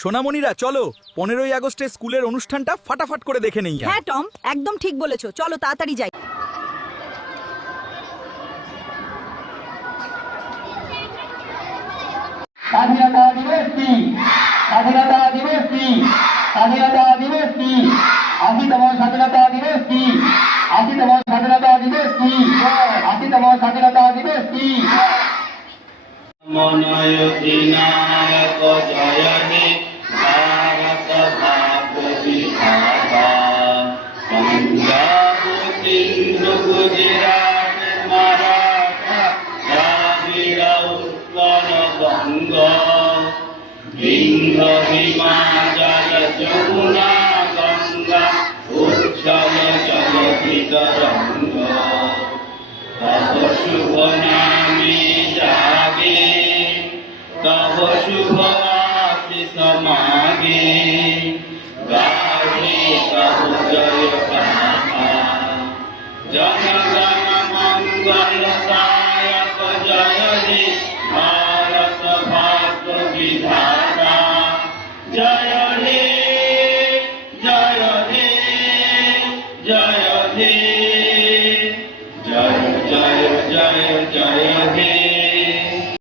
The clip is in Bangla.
সোনামণিরা চলো 15ই আগস্টে স্কুলের অনুষ্ঠানটা ফাটাফাট করে দেখে নেই। হ্যাঁ টম, একদম ঠিক বলেছো, চলো তাড়াতাড়ি যাই। স্বাধীনতা দিবস কি? স্বাধীনতা দিবস কি? স্বাধীনতা দিবস কি? 80তম স্বাধীনতা দিবস কি? 80তম স্বাধীনতা দিবস কি? 80তম স্বাধীনতা দিবস কি? মনোয়ধিনায়ক জয় হে ভারত ভাগ্য বিধাতা পঞ্জাব সিন্ধু গুজরাট মারাঠা দ্রাবিড় উৎকল বঙ্গ বিন্ধ্য হিমাচল যমুনা গঙ্গা উচ্ছল জলধি তরঙ্গ তব শুভ নামে জাগে তব শুভ আশিস মাগে গাহে তব জয় গাথা জন গণ মঙ্গল দায়ক জয় হে ভারত ভাগ্য বিধাতা জয় হে জয় হে জয় হে জয় জয় জয় জয়